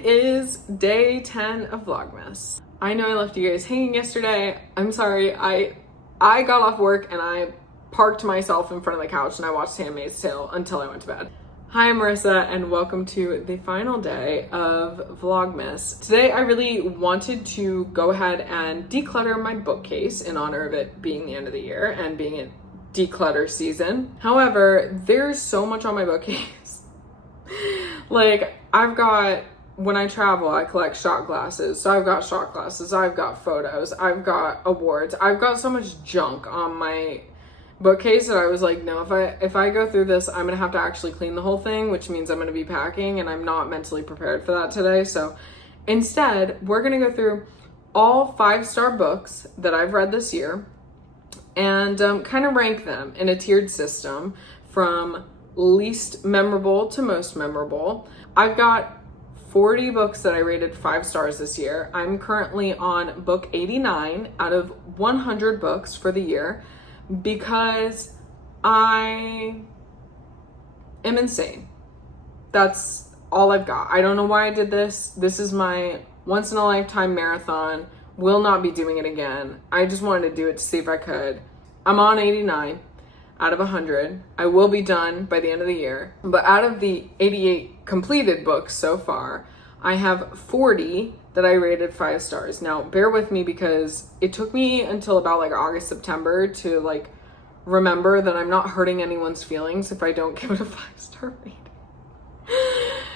It is day 10 of Vlogmas. I know I left you guys hanging yesterday. I'm sorry. I got off work and I parked myself in front of the couch and I watched Handmaid's Tale until I went to bed. Hi, I'm Marissa and welcome to the final day of Vlogmas. Today I really wanted to go ahead and declutter my bookcase in honor of it being the end of the year and being a declutter season. However, there's so much on my bookcase. Like, when I travel, I collect shot glasses. So I've got shot glasses, I've got photos, I've got awards, I've got so much junk on my bookcase that I was like, no, if I go through this, I'm gonna have to actually clean the whole thing, which means I'm gonna be packing, and I'm not mentally prepared for that today. So instead, we're gonna go through all 5-star books that I've read this year and kind of rank them in a tiered system from least memorable to most memorable. I've got 40 books that I rated 5 stars this year. I'm currently on book 89 out of 100 books for the year because I am insane. That's all I've got. I don't know why I did this. This is my once in a lifetime marathon. Will not be doing it again. I just wanted to do it to see if I could. I'm on 89 out of 100. I will be done by the end of the year. But out of the 88 completed books so far, I have 40 that I rated 5 stars. Now, bear with me because it took me until about like August, September to like remember that I'm not hurting anyone's feelings if I don't give it a 5-star rating.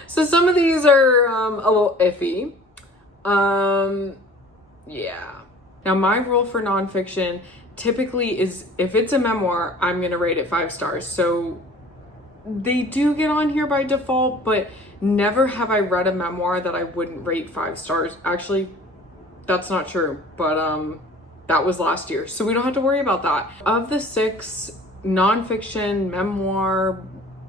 So some of these are a little iffy. Yeah. Now, my rule for nonfiction typically is if it's a memoir, I'm gonna rate it 5 stars. So they do get on here by default, but never have I read a memoir that I wouldn't rate 5 stars. Actually, that's not true, but that was last year, so we don't have to worry about that. Of the 6 nonfiction, memoir,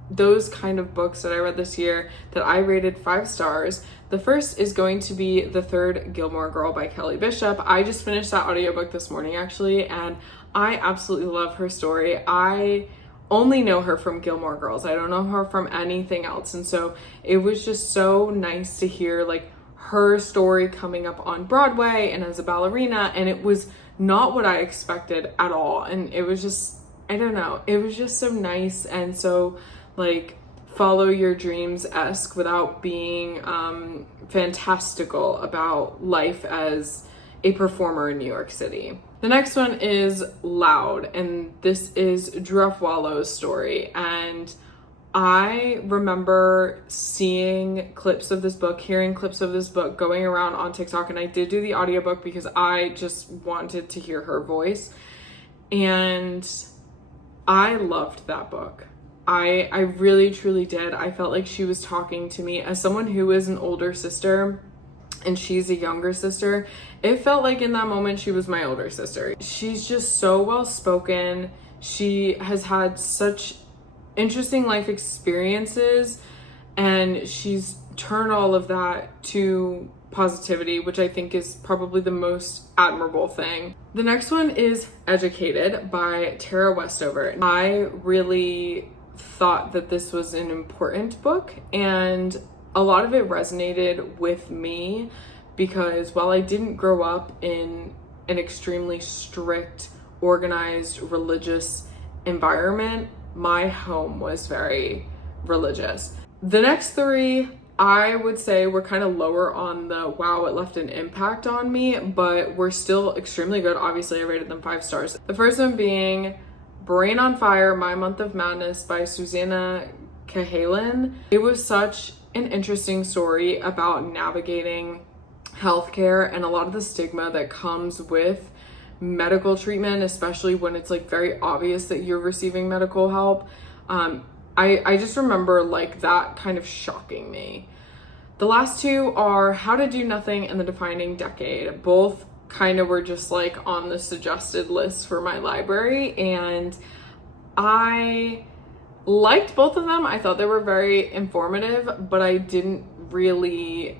those kind of books that I read this year that I rated 5 stars, the first is going to be The Third Gilmore Girl by Kelly Bishop. I just finished that audiobook this morning actually, and I absolutely love her story. I only know her from Gilmore Girls. I don't know her from anything else. And so it was just so nice to hear like her story coming up on Broadway and as a ballerina. And it was not what I expected at all. And it was just, I don't know, it was just so nice and so like follow your dreams-esque without being fantastical about life as a performer in New York City. The next one is Loud, and this is Drew F. Wallow's story. And I remember seeing clips of this book, hearing clips of this book going around on TikTok, and I did do the audiobook because I just wanted to hear her voice. And I loved that book. I really, truly did. I felt like she was talking to me as someone who is an older sister and she's a younger sister. It felt like in that moment she was my older sister. She's just so well spoken. She has had such interesting life experiences and she's turned all of that to positivity, which I think is probably the most admirable thing. The next one is Educated by Tara Westover. I really thought that this was an important book and a lot of it resonated with me because while I didn't grow up in an extremely strict, organized, religious environment, my home was very religious. The next 3, I would say were kind of lower on the wow, it left an impact on me, but were still extremely good. Obviously, I rated them 5 stars. The first one being Brain on Fire, My Month of Madness by Susanna Cahalan. It was such an interesting story about navigating healthcare and a lot of the stigma that comes with medical treatment, especially when it's like very obvious that you're receiving medical help. I just remember like that kind of shocking me. The last 2 are How to Do Nothing and The Defining Decade. Both kind of were just like on the suggested list for my library, and I liked both of them. I thought they were very informative, but I didn't really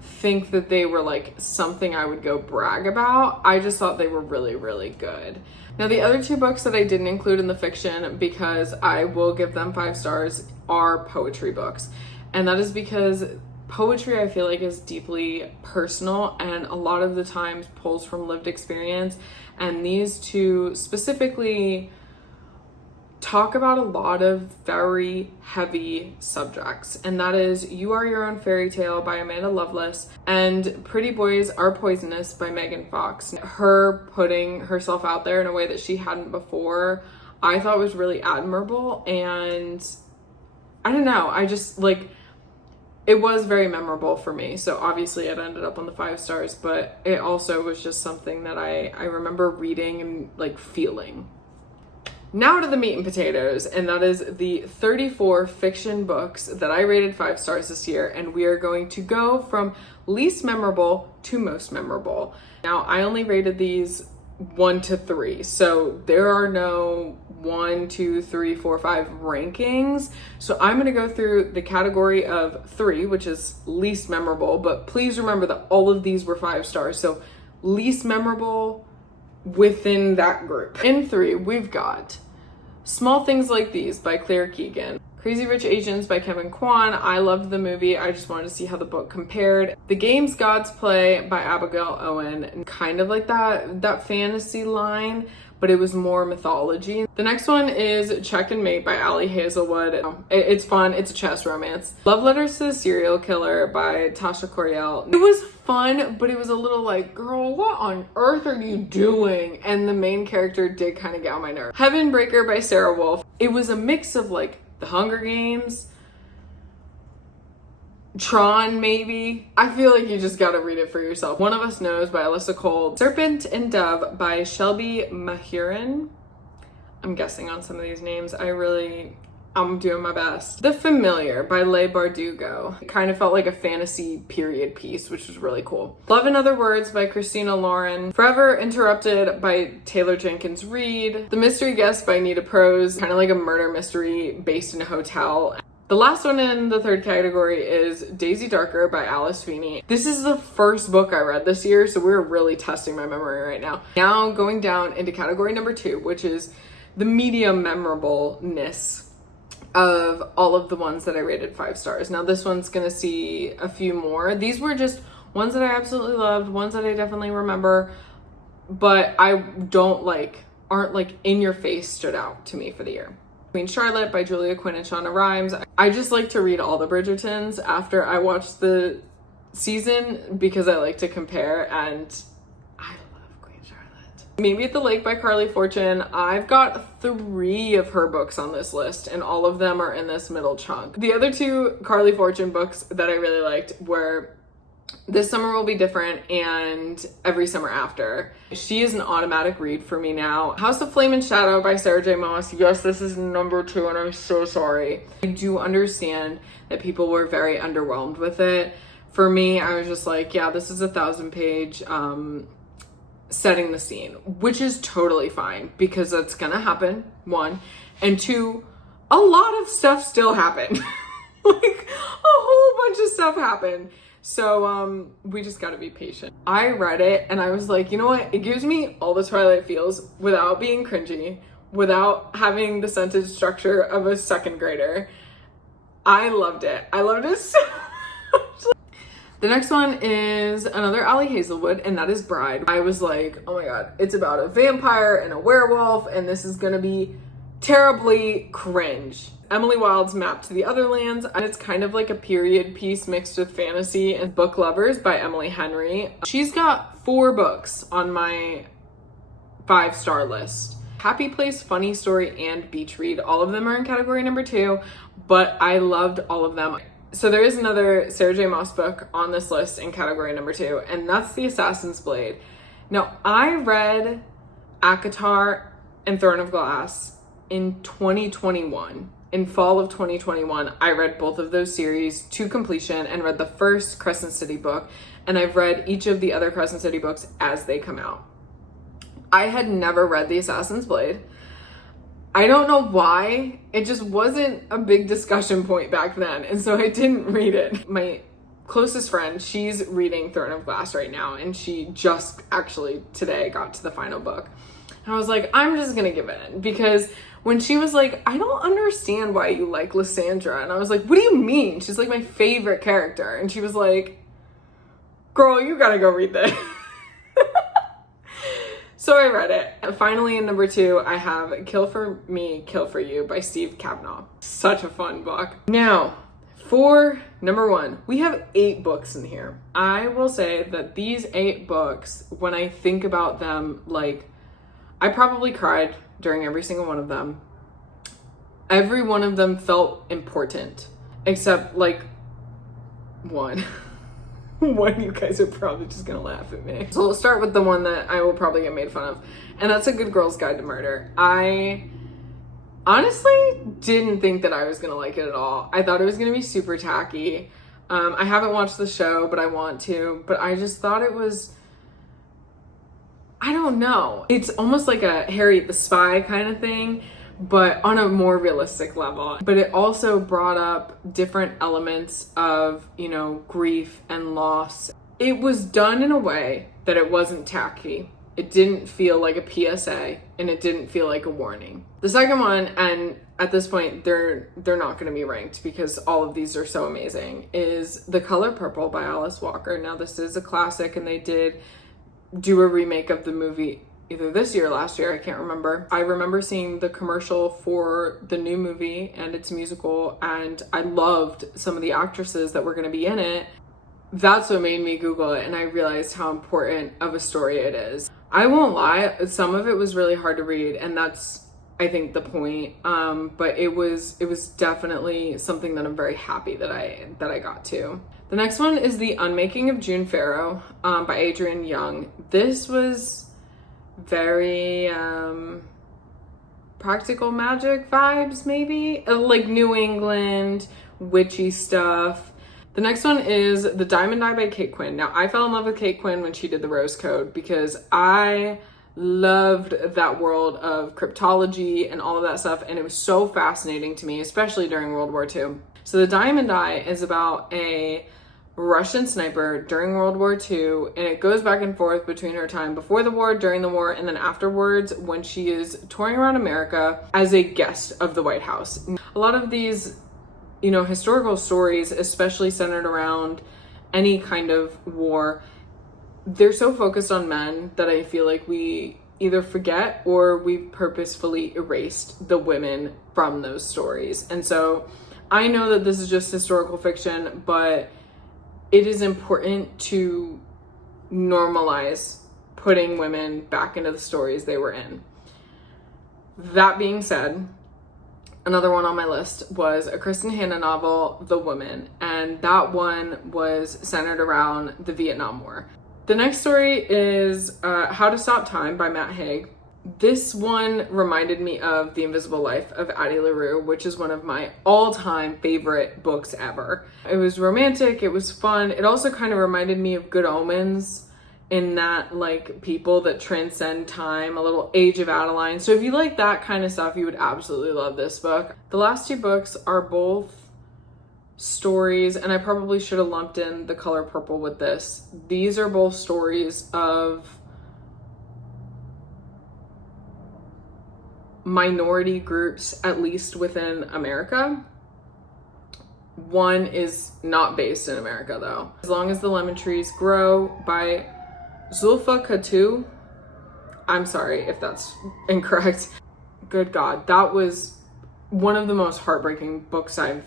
think that they were like something I would go brag about. I just thought they were really, really good. Now, the other 2 books that I didn't include in the fiction because I will give them 5 stars are poetry books. And that is because Poetry, I feel like, is deeply personal and a lot of the times pulls from lived experience. And these two specifically talk about a lot of very heavy subjects, and that is You Are Your Own Fairy Tale by Amanda Lovelace and Pretty Boys Are Poisonous by Megan Fox. Her putting herself out there in a way that she hadn't before, I thought was really admirable, and I don't know, I just like, it was very memorable for me. So obviously it ended up on the 5 stars, but it also was just something that I remember reading and like feeling. Now to the meat and potatoes, and that is the 34 fiction books that I rated 5 stars this year, and we are going to go from least memorable to most memorable. Now, I only rated these 1 to 3, so there are no 1, 2, 3, 4, 5 rankings. So I'm going to go through the category of 3, which is least memorable, but please remember that all of these were 5 stars, so least memorable within that group. In 3, we've got Small Things Like These by Claire Keegan, Crazy Rich Asians by Kevin Kwan. I loved the movie. I just wanted to see how the book compared. The Games Gods Play by Abigail Owen, kind of like that fantasy line, but it was more mythology. The next one is Check and Mate by Allie Hazelwood. It's fun. It's a chess romance. Love Letters to the Serial Killer by Tasha Coriel. It was fun, but it was a little like, girl, what on earth are you doing? And the main character did kind of get on my nerves. Heaven Breaker by Sarah Wolf. It was a mix of like The Hunger Games, Tron, maybe. I feel like you just gotta read it for yourself. One of Us Knows by Alyssa Cole. Serpent and Dove by Shelby Mahurin. I'm guessing on some of these names. I'm doing my best. The Familiar by Leigh Bardugo. It kind of felt like a fantasy period piece, which was really cool. Love in Other Words by Christina Lauren. Forever Interrupted by Taylor Jenkins Reid. The Mystery Guest by Nita Prose. Kind of like a murder mystery based in a hotel. The last one in the 3rd category is Daisy Darker by Alice Feeney. This is the first book I read this year, so we're really testing my memory right now. Now going down into category number 2, which is the medium memorableness of all of the ones that I rated 5 stars. Now this one's gonna see a few more. These were just ones that I absolutely loved, ones that I definitely remember, but aren't like in your face stood out to me for the year. Queen Charlotte by Julia Quinn and Shonda Rhimes. I just like to read all the Bridgertons after I watch the season because I like to compare, and I love Queen Charlotte. Maybe at the Lake by Carly Fortune. I've got 3 of her books on this list, and all of them are in this middle chunk. The other 2 Carly Fortune books that I really liked were This Summer Will Be Different and Every Summer After. She is an automatic read for me now. House of Flame and Shadow by Sarah J. Maas. Yes, this is number 2 and I'm so sorry. I do understand that people were very underwhelmed with it. For me, I was just like, yeah, this is a 1,000-page setting the scene, which is totally fine because that's gonna happen, 1. And 2, a lot of stuff still happened. Like, a whole bunch of stuff happened. So we just gotta be patient. I read it and I was like, you know what? It gives me all the Twilight feels without being cringy, without having the sentence structure of a 2nd grader. I loved it. I loved it so much. The next one is another Allie Hazelwood, and that is Bride. I was like, oh my God, it's about a vampire and a werewolf, and this is gonna be terribly cringe. Emily Wilde's Map to the Other Lands, and it's kind of like a period piece mixed with fantasy, and Book Lovers by Emily Henry. She's got 4 books on my 5-star list. Happy Place, Funny Story, and Beach Read. All of them are in category number 2, but I loved all of them. So there is another Sarah J. Maas book on this list in category number 2, and that's The Assassin's Blade. Now, I read ACOTAR and Throne of Glass in 2021. In fall of 2021, I read both of those series to completion and read the first Crescent City book, and I've read each of the other Crescent City books as they come out. I had never read The Assassin's Blade. I don't know why. It just wasn't a big discussion point back then, and so I didn't read it. My closest friend, she's reading Throne of Glass right now, and she just actually today got to the final book. I was like, I'm just gonna give it in, because when she was like, I don't understand why you like Lysandra, and I was like, what do you mean? She's like my favorite character. And she was like, girl, you gotta go read this. So I read it. And finally, in number 2, I have Kill for Me, Kill for You by Steve Kavanaugh. Such a fun book. Now, for number 1, we have 8 books in here. I will say that these 8 books, when I think about them, like, I probably cried during every single one of them. Every one of them felt important, except like one. One, you guys are probably just gonna laugh at me. So we'll start with the one that I will probably get made fun of, and that's A Good Girl's Guide to Murder. I honestly didn't think that I was gonna like it at all. I thought it was gonna be super tacky. I haven't watched the show, but I want to, but I just thought it was, I don't know. It's almost like a Harriet the Spy kind of thing, but on a more realistic level. But it also brought up different elements of, you know, grief and loss. It was done in a way that it wasn't tacky. It didn't feel like a PSA, and it didn't feel like a warning. The second one, and at this point, they're not gonna be ranked because all of these are so amazing, is The Color Purple by Alice Walker. Now, this is a classic, and they did do a remake of the movie either this year or last year, I can't remember. I remember seeing the commercial for the new movie and its musical, and I loved some of the actresses that were going to be in it. That's what made me Google it, and I realized how important of a story it is. I won't lie, some of it was really hard to read, and that's, I think, the point. But it was definitely something that I'm very happy that I got to. The next one is The Unmaking of June Farrow by Adrienne Young. This was very practical magic vibes, maybe, like New England witchy stuff. The next one is The Diamond Eye by Kate Quinn. Now, I fell in love with Kate Quinn when she did The Rose Code because I loved that world of cryptology and all of that stuff, and it was so fascinating to me, especially during World War II. So The Diamond Eye is about a Russian sniper during World War II, and it goes back and forth between her time before the war, during the war, and then afterwards when she is touring around America as a guest of the White House. A lot of these, you know, historical stories, especially centered around any kind of war, they're so focused on men that I feel like we either forget or we've purposefully erased the women from those stories. And so I know that this is just historical fiction, but it is important to normalize putting women back into the stories they were in. That being said, another one on my list was a Kristen Hanna novel, The Woman, and that one was centered around the Vietnam War. The next story is How to Stop Time by Matt Haig. This one reminded me of The Invisible Life of Addie LaRue, which is one of my all-time favorite books ever. It was romantic, it was fun. It also kind of reminded me of Good Omens in that, like, people that transcend time, a little Age of Adeline. So if you like that kind of stuff, you would absolutely love this book. The last 2 books are both stories, and I probably should have lumped in The Color Purple with this. These are both stories of minority groups, at least within America. One is not based in America, though. As Long as the Lemon Trees Grow by Zulfa Katu. I'm sorry if that's incorrect. Good God, that was one of the most heartbreaking books I've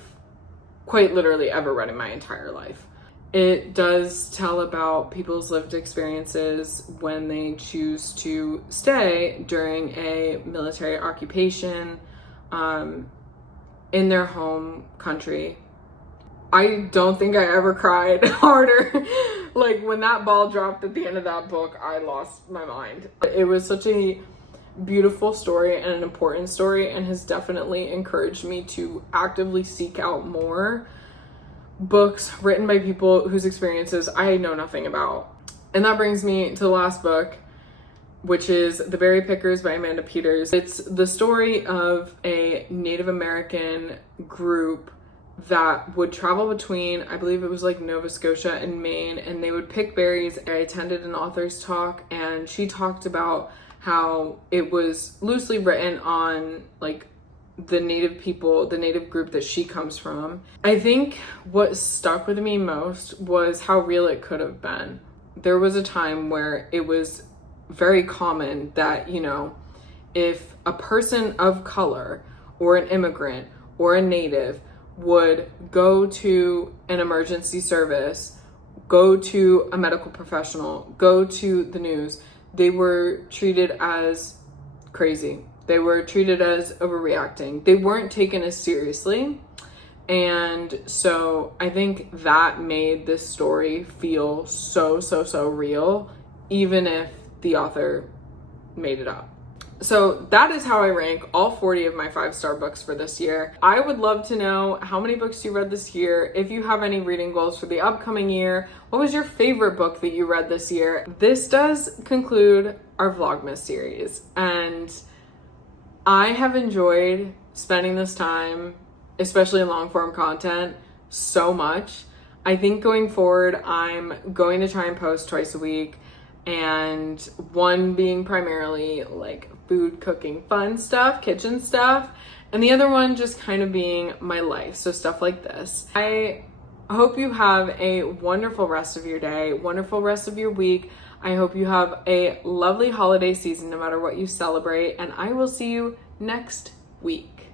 quite literally ever read in my entire life. It does tell about people's lived experiences when they choose to stay during a military occupation in their home country. I don't think I ever cried harder. Like, when that ball dropped at the end of that book, I lost my mind. It was such a beautiful story and an important story, and has definitely encouraged me to actively seek out more books written by people whose experiences I know nothing about. And that brings me to the last book, which is The Berry Pickers by Amanda Peters. It's the story of a Native American group that would travel between, I believe it was like Nova Scotia and Maine, and they would pick berries. I attended an author's talk, and she talked about how it was loosely written on like the Native people, the Native group that she comes from. I think what stuck with me most was how real it could have been. There was a time where it was very common that, you know, if a person of color or an immigrant or a Native would go to an emergency service, go to a medical professional, go to the news, they were treated as crazy. They were treated as overreacting. They weren't taken as seriously. And so I think that made this story feel so real, even if the author made it up. So that is how I rank all 40 of my 5-star books for this year. I would love to know how many books you read this year. If you have any reading goals for the upcoming year, what was your favorite book that you read this year? This does conclude our Vlogmas series, and I have enjoyed spending this time, especially in long form content, so much. I think going forward, I'm going to try and post twice a week, and one being primarily like food, cooking, fun stuff, kitchen stuff, and the other one just kind of being my life, so stuff like this. I hope you have a wonderful rest of your day, wonderful rest of your week. I hope you have a lovely holiday season no matter what you celebrate, and I will see you next week.